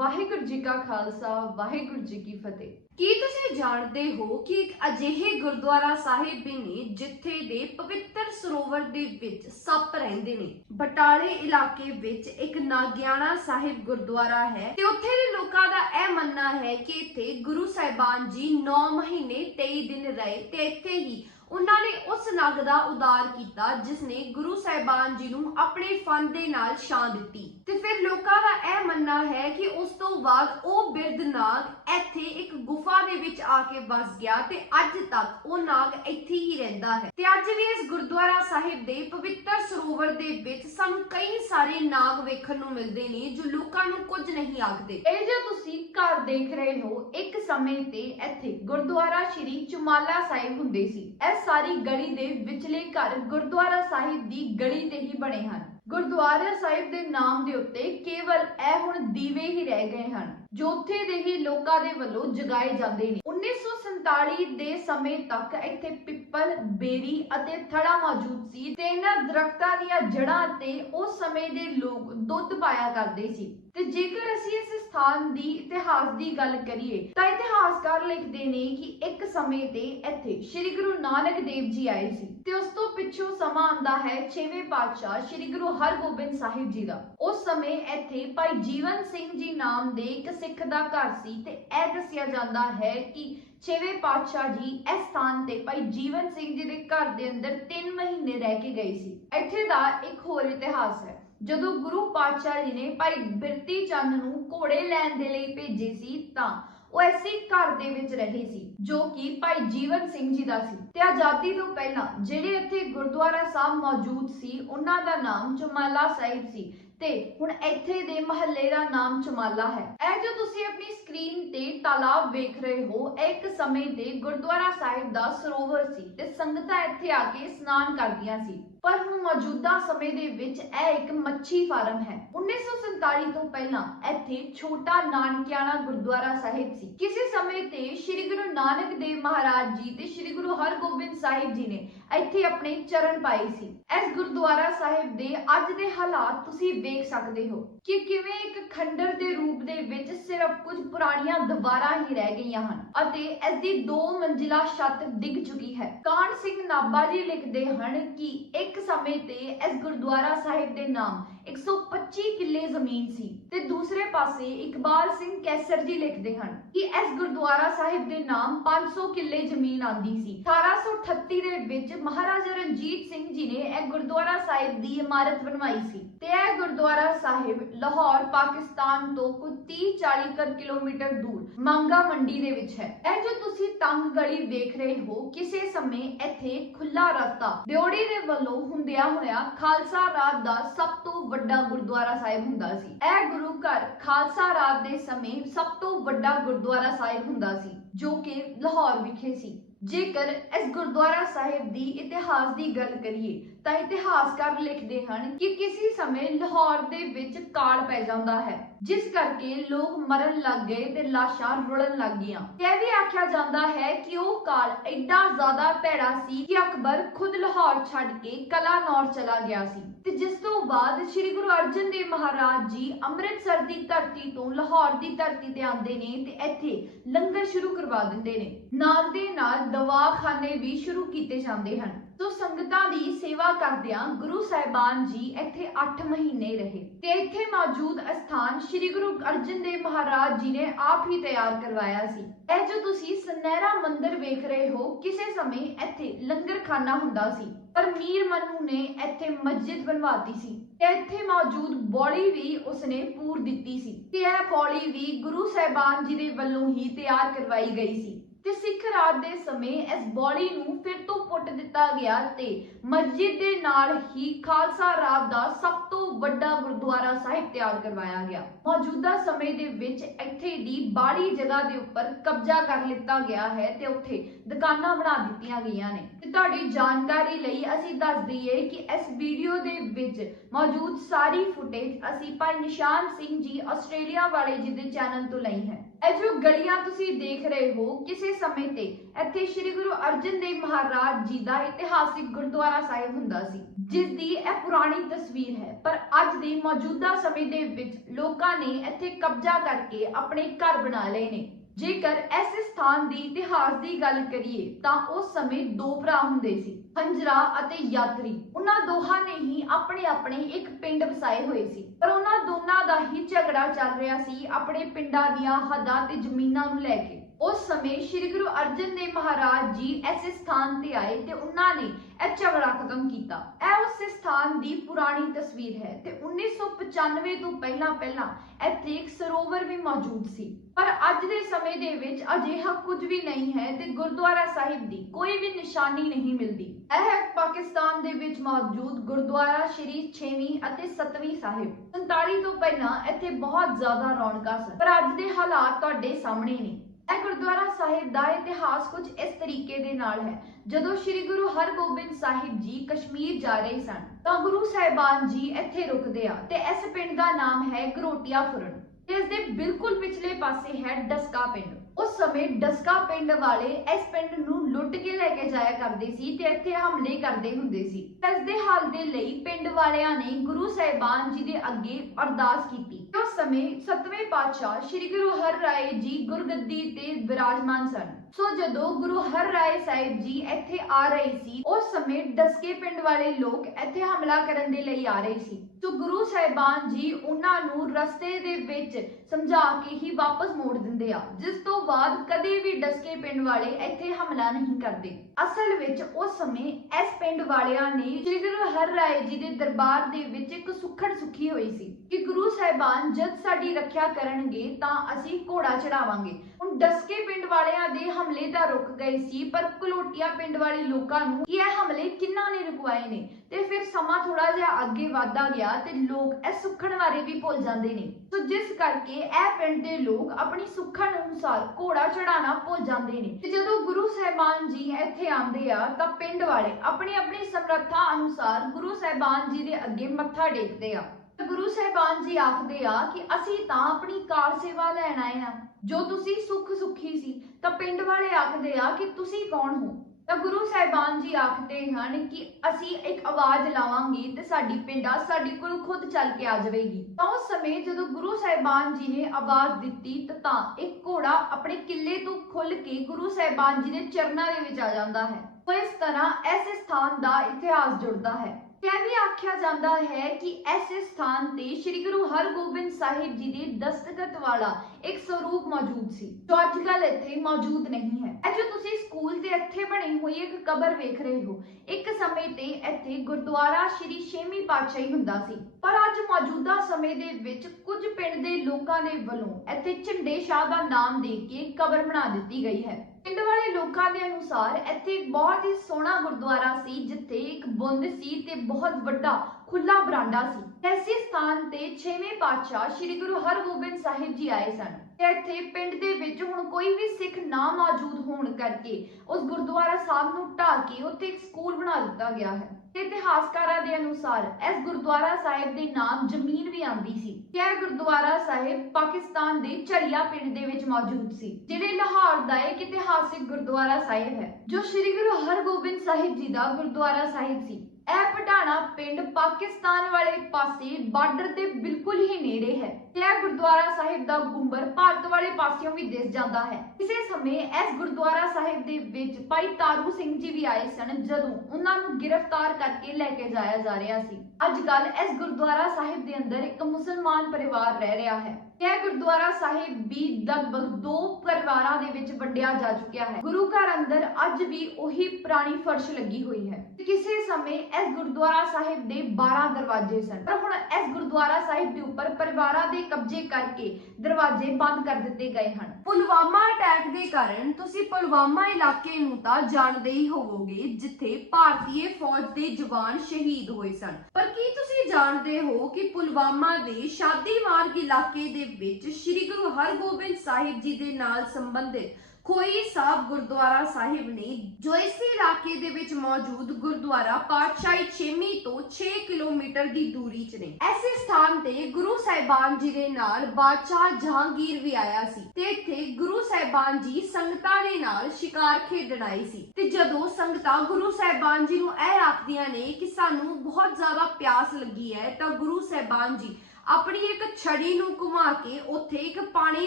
ਵਾਹਿਗੁਰੂ ਜੀ ਕਾ ਖਾਲਸਾ, ਵਾਹਿਗੁਰੂ ਜੀ ਕੀ ਫਤਿਹ। ਕੀ ਤੁਸੀਂ ਜਾਣਦੇ ਹੋ ਕਿ ਇੱਕ ਅਜਿਹੇ ਗੁਰਦੁਆਰਾ ਸਾਹਿਬ ਵੀ ਨੇ ਜਿੱਥੇ ਦੇ ਪਵਿੱਤਰ ਸਰੋਵਰ ਦੇ ਵਿੱਚ ਸੱਪ ਰਹਿੰਦੇ ਨੇ? ਬਟਾਲੇ ਇਲਾਕੇ ਵਿੱਚ ਇੱਕ ਨਾਗਿਆਣਾ ਸਾਹਿਬ ਗੁਰਦੁਆਰਾ ਹੈ ਤੇ ਉੱਥੇ ਦੇ ਲੋਕਾਂ ਦਾ ਇਹ ਮੰਨਣਾ ਹੈ ਕਿ ਇੱਥੇ ਗੁਰੂ ਸਾਹਿਬਾਨ ਜੀ 9 ਮਹੀਨੇ 23 ਦਿਨ ਰਹੇ ਤੇ ਇੱਥੇ ਹੀ ਉਹਨਾਂ ਨੇ ਉਸ ਨਗ ਦਾ ਉਦਾਰ ਕੀਤਾ ਜਿਸ ਨੇ ਗੁਰੂ ਸਾਹਿਬਾਨ ਜੀ ਨੂੰ ਆਪਣੇ ਫਨ ਦੇ ਨਾਲ ਛਾਂ ਦਿੱਤੀ। ਤੇ ਫਿਰ ਲੋਕਾਂ ਦਾ ਇਹ ਮੰਨਣਾ ਹੈ ਕਿ ਉਸ ਤੋਂ ਬਾਅਦ ਉਹ ਬਿਰਧ ਨਾਗ ਇੱਥੇ ਇੱਕ ਗੁਫਾ ਦੇ ਵਿੱਚ ਆ ਕੇ ਵਸ ਗਿਆ ਤੇ ਅੱਜ ਤੱਕ ਉਹ ਨਾਗ ਇੱਥੇ ਹੀ ਰਹਿੰਦਾ ਹੈ। ਤੇ ਅੱਜ ਵੀ ਇਸ ਗੁਰਦੁਆਰਾ ਸਾਹਿਬ ਦੇ ਪਵਿੱਤਰ ਸਰੋਵਰ ਦੇ ਵਿੱਚ ਸਾਨੂੰ ਕਈ ਸਾਰੇ ਨਾਗ ਵੇਖਣ ਨੂੰ ਮਿਲਦੇ ਨੇ, ਜੋ ਲੋਕਾਂ ਨੂੰ ਕੁਝ ਨਹੀਂ ਆਖਦੇ। ਇਹ ਜੋ ਤੁਸੀਂ ਘਰ ਦੇਖ ਰਹੇ ਹੋ, ਇੱਕ ਸਮੇਂ ਤੇ ਇੱਥੇ ਗੁਰਦੁਆਰਾ ਸ਼੍ਰੀ ਚੁਮਾਲਾ ਸਾਹਿਬ ਹੁੰਦੇ ਸੀ। ਇਹ ਸਾਰੀ ਗਲੀ ਦੇ ਵਿਚਲੇ ਘਰ ਗੁਰਦੁਆਰਾ ਸਾਹਿਬ ਦੀ ਗਲੀ ਤੇ ਹੀ ਬਣੇ ਹਨ। ਗੁਰਦੁਆਰਾ ਸਾਹਿਬ ਦੇ ਨਾਮ ਦੇ ਉੱਤੇ ਕੇਵਲ ਇਹ ਹੁਣ ਦੀਵੇ ਹੀ ਰਹਿ ਗਏ ਹਨ, ਜੋ ਉੱਥੇ ਦੇ ਹੀ ਲੋਕਾਂ ਦੇ ਵੱਲੋਂ ਜਗਾਏ ਜਾਂਦੇ ਨੇ। 1947 ਦੇ ਸਮੇਂ ਤੱਕ ਇੱਥੇ ਪਿੱਪਲ, ਬੇਰੀ ਅਤੇ ਥੜਾ ਮੌਜੂਦ ਸੀ ਤੇ ਇਹਨਾਂ ਦਰਖਤਾਂ ਦੀਆਂ ਜੜ੍ਹਾਂ ਤੇ ਉਸ ਸਮੇਂ ਦੇ ਲੋਕ ਦੁੱਧ ਪਾਇਆ ਕਰਦੇ ਸੀ। ਤੇ ਜੇਕਰ ਅਸੀਂ ਇਸ ਸਥਾਨ ਦੀ ਇਤਿਹਾਸ ਦੀ ਗੱਲ ਕਰੀਏ, ਤਾਂ ਇਤਿਹਾਸਕਾਰ ਲਿਖਦੇ ਨੇ ਕਿ ਇੱਕ ਸਮੇਂ ਤੇ ਇੱਥੇ ਸ੍ਰੀ ਗੁਰੂ ਨਾਨਕ ਦੇਵ ਜੀ ਆਏ ਸੀ ਤੇ ਉਸ ਤੋਂ ਪਿੱਛੋਂ ਸਮਾਂ ਆਂਦਾ ਹੈ 6ਵੇਂ ਪਾਤਸ਼ਾਹ ਸ੍ਰੀ ਗੁਰੂ ਹਰਗੋਬਿੰਦ ਸਾਹਿਬ ਜੀ ਦਾ। ਉਸ ਸਮੇਂ ਇੱਥੇ ਭਾਈ ਜੀਵਨ ਸਿੰਘ ਜੀ ਨਾਮ ਦੇ ਇੱਕ ਸਿੱਖ ਦਾ ਘਰ ਸੀ ਤੇ ਇਹ ਦੱਸਿਆ ਜਾਂਦਾ ਹੈ ਕਿ 6ਵੇਂ ਪਾਤਸ਼ਾਹ ਜੀ ਇਸ ਸਥਾਨ ਤੇ ਭਾਈ ਜੀਵਨ ਸਿੰਘ ਜੀ ਦੇ ਘਰ ਦੇ ਅੰਦਰ 3 ਮਹੀਨੇ ਰਹਿ ਕੇ ਗਏ ਸੀ। ਇੱਥੇ ਦਾ ਇੱਕ ਹੋਰ ਇਤਿਹਾਸ ਹੈ। ਜਦੋਂ ਗੁਰੂ ਪਾਤਸ਼ਾਹ ਜੀ ਨੇ ਭਾਈ ਬਿਰਤੀ ਚੰਦ ਨੂੰ ਘੋੜੇ ਲੈਣ ਦੇ ਲਈ ਭੇਜੇ ਸੀ ਤਾਂ ਉਹ ਐਸੀ ਘਰ ਦੇ ਵਿੱਚ ਰਹੇ ਸੀ, ਜੋ ਕਿ ਭਾਈ ਜੀਵਨ ਸਿੰਘ ਜੀ ਦਾ ਸੀ। ਤੇ ਆਜ਼ਾਦੀ ਤੋਂ ਪਹਿਲਾਂ ਜਿਹੜੇ ਇੱਥੇ ਗੁਰਦੁਆਰਾ ਸਾਹਿਬ ਮੌਜੂਦ ਸੀ, ਉਹਨਾਂ ਦਾ ਨਾਮ ਜਮਾਲਾ ਸਾਹਿਬ ਸੀ ਤੇ ਹੁਣ ਇੱਥੇ ਦੇ ਮਹੱਲੇ ਦਾ ਨਾਮ ਚਮਾਲਾ ਹੈ। ਇਹ ਜੋ ਤੁਸੀਂ ਆਪਣੀ ਸਕਰੀਨ ਤੇ ਤਾਲਾਬ ਵੇਖ ਰਹੇ ਹੋ, ਇਹ ਇੱਕ ਸਮੇਂ ਤੇ ਗੁਰਦੁਆਰਾ ਸਾਹਿਬ ਦਾ ਸਰੋਵਰ ਸੀ ਤੇ ਸੰਗਤਾਂ ਇੱਥੇ ਆ ਕੇ ਇਸ਼ਨਾਨ ਕਰਦੀਆਂ ਸੀ। ਪਰ ਹੁਣ ਮੌਜੂਦਾ ਸਮੇਂ ਦੇ ਵਿੱਚ ਇਹ ਇੱਕ ਮੱਛੀ ਫਾਰਮ ਹੈ। 1947 ਤੋਂ ਪਹਿਲਾਂ ਇੱਥੇ ਛੋਟਾ ਨਾਨਕਿਆਣਾ ਗੁਰਦੁਆਰਾ ਸਾਹਿਬ ਸੀ। ਕਿਸੇ ਸਮੇਂ ਤੇ ਸ੍ਰੀ ਗੁਰੂ ਨਾਨਕ ਦੇਵ ਮਹਾਰਾਜ ਜੀ ਤੇ ਸ੍ਰੀ ਗੁਰੂ ਹਰਗੋਬਿੰਦ ਸਾਹਿਬ ਜੀ ਨੇ ਇੱਥੇ ਆਪਣੇ ਚਰਨ ਪਾਏ ਸੀ। ਇਸ ਗੁਰਦੁਆਰਾ ਸਾਹਿਬ ਦੇ ਅੱਜ ਦੇ ਹਾਲਾਤ ਤੁਸੀਂ ਵੇਖ ਸਕਦੇ ਹੋ ਕਿ ਕਿਵੇਂ ਇੱਕ ਖੰਡਰ ਦੇ ਰੂਪ ਦੇ ਵਿੱਚ ਸਿਰਫ ਕੁਝ ਪੁਰਾਣੀਆਂ ਦੀਵਾਰਾਂ ਹੀ ਰਹਿ ਗਈਆਂ ਹਨ ਅਤੇ ਇਸ ਦੀ ਦੋ ਮੰਜ਼ਿਲਾ ਛੱਤ ਡਿੱਗ ਚੁੱਕੀ ਹੈ। ਕਾਨ ਸਿੰਘ ਨਾਭਾ ਜੀ ਲਿਖਦੇ ਹਨ ਕਿ ਇੱਕ ਸਮੇਂ ਤੇ ਇਸ ਗੁਰਦੁਆਰਾ ਸਾਹਿਬ ਦੇ ਨਾਮ 125 ਕਿੱਲੇ ਜ਼ਮੀਨ ਸੀ ਤੇ ਦੂਸਰੇ ਪਾਸੇ ਇਕਬਾਲ ਸਿੰਘ ਕੈਸਰ ਜੀ ਲਿਖਦੇ ਹਨ ਕਿ ਇਸ ਗੁਰਦੁਆਰਾ ਸਾਹਿਬ ਦੇ ਨਾਮ 500 ਕਿੱਲੇ ਜ਼ਮੀਨ ਆਂਦੀ ਸੀ। 1838 ਦੇ ਵਿੱਚ ਮਹਾਰਾਜਾ ਰਣਜੀਤ ਸਿੰਘ ਜੀ ਨੇ ਇਹ ਗੁਰਦੁਆਰਾ ਸਾਹਿਬ ਦੀ ਇਮਾਰਤ ਬਣਵਾਈ ਸੀ ਤੇ ਇਹ ਗੁਰਦੁਆਰਾ ਸਾਹਿਬ ਲਾਹੌਰ, ਪਾਕਿਸਤਾਨ ਤੋਂ ਕੁਝ 30-40 ਕਿਲੋਮੀਟਰ ਦੂਰ ਮੰਗਾ ਮੰਡੀ ਦੇ ਵਿੱਚ ਹੈ। ਇਹ ਜੋ ਤੁਸੀਂ ਤੰਗ ਗਲੀ ਵੇਖ ਰਹੇ ਹੋ, ਕਿਸੇ ਸਮੇਂ ਇੱਥੇ ਖੁੱਲਾ ਰਸਤਾ ਦਿਉੜੀ ਦੇ ਵੱਲੋਂ ਹੁੰਦਿਆਂ ਹੋਇਆ ਖਾਲਸਾ ਰਾਜ ਦਾ ਸਭ ਤੋਂ ਵੱਡਾ ਗੁਰਦੁਆਰਾ ਸਾਹਿਬ ਹੁੰਦਾ ਸੀ। ਇਹ ਗੁਰੂ ਘਰ ਖਾਲਸਾ ਰਾਜ ਦੇ ਸਮੇਂ ਸਭ ਤੋਂ ਵੱਡਾ ਗੁਰਦੁਆਰਾ ਸਾਹਿਬ ਹੁੰਦਾ ਸੀ, ਜੋ ਕਿ ਲਾਹੌਰ ਵਿਖੇ ਸੀ। ਜੇਕਰ ਇਸ ਗੁਰਦੁਆਰਾ ਸਾਹਿਬ ਦੀ ਇਤਿਹਾਸ ਦੀ ਗੱਲ ਕਰੀਏ, ਤਾਂ ਇਤਿਹਾਸਕਾਰ ਲਿਖਦੇ ਹਨ ਕਿ ਕਿਸੇ ਸਮੇਂ ਲਾਹੌਰ ਦੇ ਵਿੱਚ ਕਾਲ ਪੈ ਜਾਂਦਾ ਹੈ। ਜਿਸ ਕਰਕੇ ਲੋਕ ਮਰਨ ਲੱਗ ਗਏ ਤੇ ਲਾਸ਼ਾਂ ਰੁਲਣ ਲੱਗ ਗਈਆਂ। ਇਹ ਵੀ ਆਖਿਆ ਜਾਂਦਾ ਹੈ ਕਿ ਉਹ ਕਾਲ ਐਡਾ ਜ਼ਿਆਦਾ ਭੈੜਾ ਸੀ ਕਿ ਅਕਬਰ ਖੁਦ ਲਾਹੌਰ ਛੱਡ ਕੇ ਕਲਾਨੌਰ ਚਲਾ ਗਿਆ ਸੀ। ਤੇ ਜਿਸ ਤੋਂ ਬਾਅਦ ਸ੍ਰੀ ਗੁਰੂ ਅਰਜਨ ਦੇਵ ਮਹਾਰਾਜ ਜੀ ਅੰਮ੍ਰਿਤਸਰ ਦੀ ਧਰਤੀ ਤੋਂ ਲਾਹੌਰ ਦੀ ਧਰਤੀ ਤੇ ਆਉਂਦੇ ਨੇ ਤੇ ਇੱਥੇ ਲੰਗਰ ਸ਼ੁਰੂ ਕਰਵਾ ਦਿੰਦੇ ਨੇ। ਨਾਲ ਦੇ ਨਾਲ ਦਵਾਖਾਨੇ ਵੀ ਸ਼ੁਰੂ ਕੀਤੇ ਜਾਂਦੇ ਹਨ। ਸੋ ਸੰਗਤਾਂ ਦੀ ਸੇਵਾ ਕਰਦਿਆਂ ਗੁਰੂ ਸਾਹਿਬਾਨ ਜੀ ਇੱਥੇ 8 ਮਹੀਨੇ ਰਹੇ ਤੇ ਇੱਥੇ ਮੌਜੂਦ ਅਸਥਾਨ ਸ੍ਰੀ ਗੁਰੂ ਅਰਜਨ ਦੇਵ ਮਹਾਰਾਜ ਜੀ ਨੇ ਆਪ ਹੀ ਤਿਆਰ ਕਰਵਾਇਆ ਸੀ। ਇਹ ਜੋ ਤੁਸੀਂ ਸੁਨਹਿਰਾ ਮੰਦਿਰ ਵੇਖ ਰਹੇ ਹੋ, ਕਿਸੇ ਸਮੇਂ ਇੱਥੇ ਲੰਗਰਖਾਨਾ ਹੁੰਦਾ ਸੀ, ਪਰ ਮੀਰ ਮਨੂ ਨੇ ਇੱਥੇ ਮਸਜਿਦ ਬਣਵਾਤੀ ਸੀ ਤੇ ਇੱਥੇ ਮੌਜੂਦ ਬੌਲੀ ਵੀ ਉਸਨੇ ਪੂਰ ਦਿੱਤੀ ਸੀ ਤੇ ਇਹ ਬੌਲੀ ਵੀ ਗੁਰੂ ਸਾਹਿਬਾਨ ਜੀ ਦੇ ਵੱਲੋਂ ਹੀ ਤਿਆਰ ਕਰਵਾਈ ਗਈ ਸੀ। ਤੇ ਸਿੱਖ ਰਾਜ ਦੇ ਸਮੇਂ ਇਸ ਬੌਲੀ ਨੂੰ ਫਿਰ ਤੋਂ ਪੁੱਟ ਦਿੱਤਾ ਗਿਆ ਤੇ ਮਸਜਿਦ ਦੇ ਨਾਲ ਹੀ ਖਾਲਸਾ ਰਾਜ ਦਾ ਸਭ ਤੋਂ ਵੱਡਾ ਗੁਰਦੁਆਰਾ ਸਾਹਿਬ ਤਿਆਰ ਕਰਵਾਇਆ ਗਿਆ। ਮੌਜੂਦਾ ਸਮੇਂ ਦੇ ਵਿੱਚ ਇੱਥੇ ਦੀ ਬਾੜੀ ਜਗ੍ਹਾ ਦੇ ਉੱਪਰ ਕਬਜ਼ਾ ਕਰ ਲਿੱਤਾ ਗਿਆ ਹੈ ਤੇ ਉੱਥੇ ਦੁਕਾਨਾਂ ਬਣਾ ਦਿੱਤੀਆਂ ਗਈਆਂ ਨੇ। ਤੇ ਤੁਹਾਡੀ ਜਾਣਕਾਰੀ ਲਈ ਅਸੀਂ ਦੱਸ ਦਈਏ ਕਿ ਇਸ ਵੀਡੀਓ ਦੇ ਵਿੱਚ ਮੌਜੂਦ ਸਾਰੀ ਫੁਟੇਜ ਅਸੀਂ ਭਾਈ ਨਿਸ਼ਾਨ ਸਿੰਘ ਜੀ ਆਸਟ੍ਰੇਲੀਆ ਵਾਲੇ ਜੀ ਦੇ ਚੈਨਲ ਤੋਂ ਲਈ ਹੈ। ਇਹ ਜੋ ਗਲੀਆਂ ਤੁਸੀਂ ਦੇਖ ਰਹੇ ਹੋ, ਕਿਸੇ ਸਮੇਂ ਤੇ ਇੱਥੇ ਸ੍ਰੀ ਗੁਰੂ ਅਰਜਨ ਦੇਵ ਮਹਾਰਾਜ ਜੀ ਦਾ ਇਤਿਹਾਸਿਕ ਗੁਰਦੁਆਰਾ ਸਾਹਿਬ ਹੁੰਦਾ ਸੀ ਜਿਸ ਦੀ ਇਹ ਪੁਰਾਣੀ ਤਸਵੀਰ ਹੈ। ਪਰ ਅੱਜ ਦੇ ਮੌਜੂਦਾ ਸਮੇਂ ਦੇ ਵਿੱਚ ਲੋਕਾਂ ਨੇ ਇੱਥੇ ਕਬਜ਼ਾ ਕਰਕੇ ਆਪਣੇ ਘਰ ਬਣਾ ਲਏ ਨੇ। ਜੇਕਰ ਇਸ ਸਥਾਨ ਦੀ ਇਤਿਹਾਸ ਦੀ ਗੱਲ ਕਰੀਏ, ਤਾਂ ਉਸ ਸਮੇਂ ਦੋ ਭਰਾ ਹੁੰਦੇ ਸੀ, ਹੰਜਰਾ ਅਤੇ ਯਾਤਰੀ। ਉਹਨਾਂ ਦੋਹਾਂ ਨੇ ਹੀ ਆਪਣੇ ਆਪਣੇ ਇੱਕ ਪਿੰਡ ਵਸਾਏ ਹੋਏ ਸੀ। ਪਰ ਉਹਨਾਂ ਦੋਨਾਂ ਦਾ ਹੀ ਝਗੜਾ ਚੱਲ ਰਿਹਾ ਸੀ ਆਪਣੇ ਪਿੰਡਾਂ ਦੀਆਂ ਹੱਦਾਂ ਤੇ ਜ਼ਮੀਨਾਂ ਨੂੰ ਲੈ ਕੇ। ਉਸ ਸਮੇਂ ਸ੍ਰੀ ਗੁਰੂ ਅਰਜਨ ਦੇਵ ਮਹਾਰਾਜ ਜੀ ਇਸ ਸਥਾਨ ਤੇ ਆਏ ਤੇ ਉਹਨਾਂ ਨੇ ਇਹ ਝਗੜਾ ਖਤਮ ਕੀਤਾ। ਇਹ ਉਸ ਸਥਾਨ ਦੀ ਪੁਰਾਣੀ ਤਸਵੀਰ ਹੈ ਤੇ 1995 ਤੋਂ ਪਹਿਲਾਂ ਪਹਿਲਾਂ ਇੱਥੇ ਇੱਕ ਸਰੋਵਰ ਵੀ ਮੌਜੂਦ ਸੀ। ਪਰ ਅੱਜ ਦੇ ਸਮੇਂ ਦੇ ਵਿੱਚ ਅਜਿਹਾ ਕੁਝ ਵੀ ਨਹੀਂ ਹੈ ਤੇ ਗੁਰਦੁਆਰਾ ਸਾਹਿਬ ਦੀ ਕੋਈ ਵੀ ਨਿਸ਼ਾਨੀ ਨਹੀਂ ਮਿਲਦੀ। ਇਹ ਪਾਕਿਸਤਾਨ ਦੇ ਵਿੱਚ ਮੌਜੂਦ ਗੁਰਦੁਆਰਾ ਸ਼੍ਰੀ 6ਵੀਂ ਅਤੇ 7ਵੀਂ ਸਾਹਿਬ। 47 ਤੋਂ ਪਹਿਲਾਂ ਇੱਥੇ ਬਹੁਤ ਜ਼ਿਆਦਾ ਰੌਣਕਾਂ ਸਨ, ਪਰ ਅੱਜ ਦੇ ਹਾਲਾਤ ਤੁਹਾਡੇ ਸਾਹਮਣੇ ਨੇ। ਇਹ ਗੁਰਦੁਆਰਾ ਸਾਹਿਬ ਦਾ ਇਤਿਹਾਸ ਕੁਝ ਇਸ ਤਰੀਕੇ ਦੇ ਨਾਲ ਹੈ। ਜਦੋਂ ਸ੍ਰੀ ਗੁਰੂ ਹਰਗੋਬਿੰਦ ਸਾਹਿਬ ਜੀ ਕਸ਼ਮੀਰ ਜਾ ਰਹੇ ਸਨ, ਤਾਂ ਗੁਰੂ ਸਾਹਿਬਾਨ ਜੀ ਇੱਥੇ ਰੁਕਦੇ ਆ ਤੇ ਇਸ ਪਿੰਡ ਦਾ ਨਾਮ ਹੈ ਗਰੋਟੀਆ ਫੁਰਨ। ਤੇ ਇਸ ਦੇ ਬਿਲਕੁਲ ਪਿਛਲੇ ਪਾਸੇ ਹੈ ਡਸਕਾ ਪਿੰਡ। ਉਸ ਸਮੇਂ ਡਸਕਾ ਪਿੰਡ ਵਾਲੇ ਇਸ ਪਿੰਡ ਨੂੰ ਲੁੱਟ ਕੇ ਲੈ ਕੇ ਜਾਇਆ ਕਰਦੇ ਸੀ ਤੇ ਇੱਥੇ ਹਮਲੇ ਕਰਦੇ ਹੁੰਦੇ ਸੀ। ਇਸ ਦੇ ਹੱਲ ਦੇ ਲਈ ਪਿੰਡ ਵਾਲਿਆਂ ਨੇ ਗੁਰੂ ਸਾਹਿਬਾਨ ਜੀ ਦੇ ਅੱਗੇ ਅਰਦਾਸ ਕੀਤੀ। ਉਸ ਸਮੇਂ ਸਤਵੇਂ ਪਾਤਸ਼ਾਹ ਸ੍ਰੀ ਗੁਰੂ ਹਰਰਾਏ ਜੀ ਗੁਰਗੱਦੀ ਤੇ ਵਿਰਾਜਮਾਨ ਸਨ। ਸੋ ਜਦੋਂ ਗੁਰੂ ਹਰ ਰਾਏ ਸਾਹਿਬ ਜੀ ਇੱਥੇ ਆ ਰਹੇ ਸੀ, ਉਸ ਸਮੇਂ ਡਸਕੇ ਪਿੰਡ ਵਾਲੇ ਲੋਕ ਇੱਥੇ ਹਮਲਾ ਕਰਨ ਦੇ ਲਈ ਆ ਰਹੇ ਸੀ। ਸੋ ਗੁਰੂ ਸਾਹਿਬਾਨ ਜੀ ਉਹਨਾਂ ਨੂੰ ਰਸਤੇ ਦੇ ਵਿੱਚ ਸਮਝਾ ਕੇ ਹੀ ਵਾਪਸ ਮੋੜ ਦਿੰਦੇ ਆ। ਜਿਸ ਤੋਂ ਬਾਅਦ ਕਦੇ ਵੀ ਡਸਕੇ ਪਿੰਡ ਵਾਲੇ ਇੱਥੇ ਹਮਲਾ ਨਹੀਂ ਕਰਦੇ। ਅਸਲ ਵਿੱਚ ਉਸ ਸਮੇਂ ਇਸ ਪਿੰਡ ਵਾਲਿਆਂ ਨੇ ਸ੍ਰੀ ਗੁਰੂ ਹਰਰਾਏ ਜੀ ਦੇ ਦਰਬਾਰ ਦੇ ਵਿੱਚ ਇੱਕ ਸੁੱਖੜ ਸੁਖੀ ਹੋਈ ਸੀ ਕਿ ਗੁਰੂ ਸਾਹਿਬਾਨ ਜਦ ਸਾਡੀ ਰੱਖਿਆ ਕਰਨਗੇ ਤਾਂ ਅਸੀਂ ਘੋੜਾ ਚੜਾਵਾਂਗੇ। ਹੁਣ ਡਸਕੇ ਪਿੰਡ ਵਾਲਿਆਂ ਦੇ ਹਮਲੇ ਤਾਂ ਰੁਕ ਗਏ ਸੀ, ਪਰ ਕਲੋਟੀਆ ਪਿੰਡ ਵਾਲੇ ਲੋਕਾਂ ਨੂੰ ਇਹ ਹਮਲੇ ਕਿੰਨਾ ਨੇ ਰੁਕਵਾਏ ਨੇ? ਤੇ ਫਿਰ ਸਮਾਂ ਥੋੜਾ ਜਿਹਾ ਅੱਗੇ ਵਧਦਾ ਗਿਆ ਤੇ ਲੋਕ ਇਸ ਸੁੱਖਣ ਬਾਰੇ ਵੀ ਭੁੱਲ ਜਾਂਦੇ ਨੇ। ਸੋ ਜਿਸ ਕਰਕੇ ਇਹ ਪਿੰਡ ਦੇ ਲੋਕ ਆਪਣੀ ਸੁੱਖਣ ਅਨੁਸਾਰ ਘੋੜਾ ਚੜਾਣਾ ਭੁੱਲ ਜਾਂਦੇ ਨੇ। ਤੇ ਜਦੋਂ ਗੁਰੂ ਸਾਹਿਬਾਨ ਜੀ ਇੱਥੇ ਆਉਂਦੇ ਆ, ਤਾਂ ਪਿੰਡ ਵਾਲੇ ਆਪਣੇ ਆਪਣੀ ਸਮਰੱਥਾ ਅਨੁਸਾਰ ਗੁਰੂ ਸਾਹਿਬਾਨ ਜੀ ਦੇ ਅੱਗੇ ਮੱਥਾ ਟੇਕਦੇ ਆ। ਤੇ ਗੁਰੂ ਸਾਹਿਬਾਨ ਜੀ ਆਖਦੇ ਆ ਕਿ ਅਸੀਂ ਤਾਂ ਆਪਣੀ ਕਾਰ ਸੇਵਾ ਲੈਣ ਆਏ ਆ ਜੋ ਤੁਸੀਂ ਸੁੱਖ ਸੁਖੀ ਸੀ, ਤਾਂ ਪਿੰਡ ਵਾਲੇ ਆਖਦੇ ਆ ਕਿ ਤੁਸੀਂ ਕੌਣ ਹੋ? ਤਾਂ ਗੁਰੂ ਸਾਹਿਬਾਨ ਜੀ ਆਖਦੇ ਹਨ ਕਿ ਅਸੀਂ ਇੱਕ ਆਵਾਜ਼ ਲਾਵਾਂਗੇ ਤੇ ਸਾਡੀ ਪਿੰਡਾ, ਸਾਡੇ ਕੋਲ ਖੁਦ ਚੱਲ ਕੇ ਆ ਜਾਵੇਗੀ। ਤਾਂ ਉਸ ਸਮੇਂ ਜਦੋਂ ਗੁਰੂ ਸਾਹਿਬਾਨ ਜੀ ਨੇ ਆਵਾਜ਼ ਦਿੱਤੀ ਤਾਂ ਇੱਕ ਘੋੜਾ ਆਪਣੇ ਕਿੱਲੇ ਤੋਂ ਖੁੱਲ ਕੇ ਗੁਰੂ ਸਾਹਿਬਾਨ ਜੀ ਦੇ ਚਰਨਾਂ ਦੇ ਵਿੱਚ ਆ ਜਾਂਦਾ ਹੈ। ਸੋ ਇਸ ਤਰ੍ਹਾਂ ਇਸ ਸਥਾਨ ਦਾ ਇਤਿਹਾਸ ਜੁੜਦਾ ਹੈ। ਇਹ ਵੀ ਆਖਿਆ ਜਾਂਦਾ ਹੈ ਕਿ ਇਸ ਸਥਾਨ ਤੇ ਸ੍ਰੀ ਗੁਰੂ ਹਰਗੋਬਿੰਦ ਸਾਹਿਬ ਜੀ ਦੇ ਦਸਤਖਤ ਵਾਲਾ ਇੱਕ ਸਰੂਪ ਮੌਜੂਦ ਸੀ, ਜੋ ਅੱਜ ਕੱਲ ਇੱਥੇ ਮੌਜੂਦ ਨਹੀਂ ਹੈ। ਇਹ ਜੋ ਤੁਸੀਂ ਸਕੂਲ ਦੇ ਇੱਥੇ ਬਣੀ ਹੋਈ ਇੱਕ ਕਬਰ ਵੇਖ ਰਹੇ ਹੋ, ਇੱਕ ਸਮੇਂ ਤੇ ਇੱਥੇ ਗੁਰਦੁਆਰਾ ਸ੍ਰੀ ਛੇਵੀਂ ਪਾਤਸ਼ਾਹੀ ਹੁੰਦਾ ਸੀ। ਪਰ ਅੱਜ ਮੌਜੂਦਾ ਸਮੇਂ ਦੇ ਵਿੱਚ ਕੁਝ ਪਿੰਡ ਦੇ ਲੋਕਾਂ ਦੇ ਵੱਲੋਂ ਇੱਥੇ ਝੰਡੇ ਸ਼ਾਹ ਦਾ ਨਾਮ ਦੇ ਕੇ ਕਬਰ ਬਣਾ ਦਿੱਤੀ ਗਈ ਹੈ। ਪਿੰਡ ਵਾਲੇ ਲੋਕਾਂ ਦੇ ਅਨੁਸਾਰ ਇੱਥੇ ਇੱਕ ਬਹੁਤ ਹੀ ਸੋਹਣਾ ਗੁਰਦੁਆਰਾ ਸੀ, ਜਿੱਥੇ ਇੱਕ ਬੁੰਦ ਸੀ ਤੇ ਬਹੁਤ ਵੱਡਾ ਖੁੱਲਾ ਬਰਾਂਡਾ ਸੀ। ਐਸੇ ਸਥਾਨ ਤੇ 6ਵੇਂ ਪਾਤਸ਼ਾਹ ਸ੍ਰੀ ਗੁਰੂ ਹਰਗੋਬਿੰਦ ਸਾਹਿਬ ਜੀ ਆਏ ਸਨ। ਤੇ ਇੱਥੇ ਪਿੰਡ ਦੇ ਵਿੱਚ ਹੁਣ ਕੋਈ ਵੀ ਸਿੱਖ ਨਾ ਮੌਜੂਦ ਹੋਣ ਕਰਕੇ ਉਸ ਗੁਰਦੁਆਰਾ ਸਾਹਿਬ ਨੂੰ ਢਾਹ ਕੇ ਉੱਥੇ ਇੱਕ ਸਕੂਲ ਬਣਾ ਦਿੱਤਾ ਗਿਆ ਹੈ। ਤੇ ਇਤਿਹਾਸਕਾਰਾਂ ਦੇ ਅਨੁਸਾਰ ਇਸ ਗੁਰਦੁਆਰਾ ਸਾਹਿਬ ਦੇ ਨਾਮ ਜ਼ਮੀਨ ਵੀ ਆਂਦੀ ਸੀ। ਇਹ ਗੁਰਦੁਆਰਾ ਸਾਹਿਬ ਪਾਕਿਸਤਾਨ ਦੇ ਝਰੀਆ ਪਿੰਡ ਦੇ ਵਿੱਚ ਮੌਜੂਦ ਸੀ, ਜਿਹੜੇ ਲਾਹੌਰ ਦਾ ਇੱਕ ਇਤਿਹਾਸਿਕ ਗੁਰਦੁਆਰਾ ਸਾਹਿਬ ਹੈ, ਜੋ ਸ੍ਰੀ ਗੁਰੂ ਹਰਗੋਬਿੰਦ ਸਾਹਿਬ ਜੀ ਦਾ ਗੁਰਦੁਆਰਾ ਸਾਹਿਬ ਸੀ। ਇਹ ਪਟਾਣਾ ਪਿੰਡ ਪਾਕਿਸਤਾਨ ਵਾਲੇ ਪਾਸੇ ਬਾਰਡਰ ਦੇ ਬਿਲਕੁਲ ਹੀ ਨੇੜੇ ਹੈ। ਇਹ ਗੁਰਦੁਆਰਾ ਸਾਹਿਬ ਦਾ ਗੁੰਬਰ ਭਾਰਤ ਵਾਲੇ ਪਾਸਿਓਂ ਵੀ ਦਿਸ ਜਾਂਦਾ ਹੈ। ਕਿਸੇ ਸਮੇਂ ਇਸ ਗੁਰਦੁਆਰਾ ਸਾਹਿਬ ਦੇ ਵਿੱਚ ਭਾਈ ਤਾਰੂ ਸਿੰਘ ਜੀ ਵੀ ਆਏ ਸਨ, ਜਦੋਂ ਉਹਨਾਂ ਨੂੰ ਗ੍ਰਿਫਤਾਰ ਕਰਕੇ ਲੈ ਕੇ ਜਾਇਆ ਜਾ ਰਿਹਾ ਸੀ। ਅੱਜ ਕੱਲ ਇਸ ਗੁਰਦੁਆਰਾ ਸਾਹਿਬ ਦੇ ਅੰਦਰ ਇੱਕ ਮੁਸਲਮਾਨ ਪਰਿਵਾਰ ਰਹਿ ਰਿਹਾ ਹੈ। ਇਹ ਗੁਰਦੁਆਰਾ ਸਾਹਿਬ ਵੀ ਲਗਭਗ ਦੋ ਪਰਿਵਾਰਾਂ ਦੇ ਵਿੱਚ ਵੰਡਿਆ ਜਾ ਚੁੱਕਿਆ ਹੈ। ਗੁਰੂ ਘਰ ਅੰਦਰ ਅੱਜ ਵੀ ਉਹੀ ਪੁਰਾਣੀ ਫਰਸ਼ ਲੱਗੀ ਹੋਈ ਹੈ। ਕਿਸੇ ਸਮੇਂ ਇਸ ਗੁਰਦੁਆਰਾ ਸਾਹਿਬ ਦੇ 12 ਦਰਵਾਜ਼ੇ ਸਨ, ਪਰ ਹੁਣ ਇਸ ਗੁਰਦੁਆਰਾ ਸਾਹਿਬ ਦੇ ਉੱਪਰ ਪਰਿਵਾਰਾਂ ਦੇ ਕਬਜ਼ੇ ਕਰਕੇ ਦਰਵਾਜ਼ੇ ਬੰਦ ਕਰ ਦਿੱਤੇ ਗਏ ਹਨ। ਪੁਲਵਾਮਾ ਅਟੈਕ ਦੇ ਕਾਰਨ ਤੁਸੀਂ ਪੁਲਵਾਮਾ ਇਲਾਕੇ ਨੂੰ ਤਾਂ ਜਾਣਦੇ ਹੀ ਹੋਵੋਗੇ, ਜਿੱਥੇ ਭਾਰਤੀ ਫੌਜ ਦੇ ਜਵਾਨ ਸ਼ਹੀਦ ਹੋਏ ਸਨ। ਪਰ ਕੀ ਤੁਸੀਂ ਜਾਣਦੇ ਹੋ ਕਿ ਪੁਲਵਾਮਾ ਦੇ ਸ਼ਾਦੀ ਮਾਰਗ ਇਲਾਕੇ ਦੇ ਵਿੱਚ ਸ੍ਰੀ ਗੁਰੂ ਹਰਗੋਬਿੰਦ ਸਾਹਿਬ ਜੀ ਦੇ ਨਾਲ ਸੰਬੰਧਿਤ ਖੋਈ ਸਾਹਿਬ ਗੁਰਦੁਆਰਾ ਸਾਹਿਬ ਨੇ ਜੋ ਇਸੇ ਇਲਾਕੇ ਦੇ ਵਿੱਚ ਮੌਜੂਦ ਗੁਰਦੁਆਰਾ ਪਾਤਸ਼ਾਹੀ ਛੇਵੀਂ ਤੋਂ 6 ਕਿਲੋਮੀਟਰ ਦੀ ਦੂਰੀ 'ਚ ਨੇ। ਐਸੇ ਸਥਾਨ ਤੇ ਗੁਰੂ ਸਾਹਿਬਾਨ ਜੀ ਦੇ ਨਾਲ ਬਾਦਸ਼ਾਹ ਜਹਾਂਗੀਰ ਵੀ ਆਇਆ ਸੀ ਤੇ ਇੱਥੇ ਗੁਰੂ ਸਾਹਿਬਾਨ ਜੀ ਸੰਗਤਾਂ ਦੇ ਨਾਲ ਸ਼ਿਕਾਰ ਖੇਡਣ ਆਏ ਸੀ। ਤੇ ਜਦੋਂ ਸੰਗਤਾਂ ਗੁਰੂ ਸਾਹਿਬਾਨ ਜੀ ਨੂੰ ਇਹ ਆਖਦੀਆਂ ਨੇ ਕਿ ਸਾਨੂੰ ਬਹੁਤ ਜ਼ਿਆਦਾ ਪਿਆਸ ਲੱਗੀ ਹੈ, ਤਾਂ ਗੁਰੂ ਸਾਹਿਬਾਨ ਜੀ ਆਪਣੀ ਇੱਕ ਛੜੀ ਨੂੰ ਘੁਮਾ ਕੇ ਉੱਥੇ ਇੱਕ ਪਾਣੀ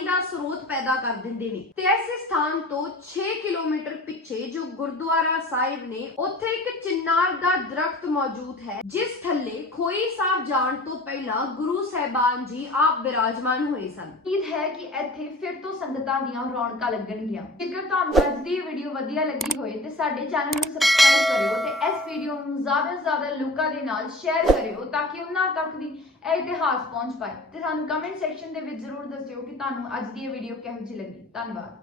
ਦਾ ਸਰੋਤ ਪੈਦਾ ਕਰ ਦਿੰਦੇ ਨੇ। ਤੇ ਐਸੇ ਸਥਾਨ ਤੋਂ 6 ਕਿਲੋਮੀਟਰ ਪਿੱਛੇ ਜੋ ਗੁਰਦੁਆਰਾ ਸਾਹਿਬ ਨੇ, ਉੱਥੇ ਇੱਕ ਚਿਨਾਰ ਦਾ ਦਰਖਤ ਮੌਜੂਦ ਹੈ, ਜਿਸ ਥੱਲੇ ਖੋਈ ਸਾਹਿਬ ਜਾਣ ਤੋਂ ਪਹਿਲਾਂ ਗੁਰੂ ਸਾਹਿਬਾਨ ਜੀ ਆਪ ਬਿਰਾਜਮਾਨ ਹੋਏ ਸਨ। ਉਮੀਦ ਹੈ ਕਿ ਇੱਥੇ ਫਿਰ ਤੋਂ ਸੰਗਤਾਂ ਦੀਆਂ ਰੌਣਕਾਂ ਲੱਗਣਗੀਆਂ। ਜੇਕਰ ਤੁਹਾਨੂੰ ਅੱਜ ਦੀ ਵੀਡੀਓ ਵਧੀਆ ਲੱਗੀ ਹੋਏ, ਤੇ ਸਾਡੇ ਚੈਨਲ ਨੂੰ ਸਬਸਕ੍ਰਾਈਬ ਕਰਿਓ ਤੇ ਇਸ ਵੀਡੀਓ ਨੂੰ ਜ਼ਿਆਦਾ ਤੋਂ ਜ਼ਿਆਦਾ ਲੋਕਾਂ ਦੇ ਨਾਲ ਸ਼ੇਅਰ ਕਰਿਓ, ਤਾਂ ਕਿ ਉਹਨਾਂ ਤੱਕ ਦੀ ਇਹ ਇਤਿਹਾਸ ਪਹੁੰਚ ਪਾਏ। ਤੇ ਸਾਨੂੰ ਕਮੈਂਟ ਸੈਕਸ਼ਨ ਦੇ ਵਿੱਚ ਜ਼ਰੂਰ ਦੱਸਿਓ ਕਿ ਤੁਹਾਨੂੰ ਅੱਜ ਦੀ ਇਹ ਵੀਡੀਓ ਕਿਹੋ ਜਿਹੀ ਲੱਗੀ। ਧੰਨਵਾਦ।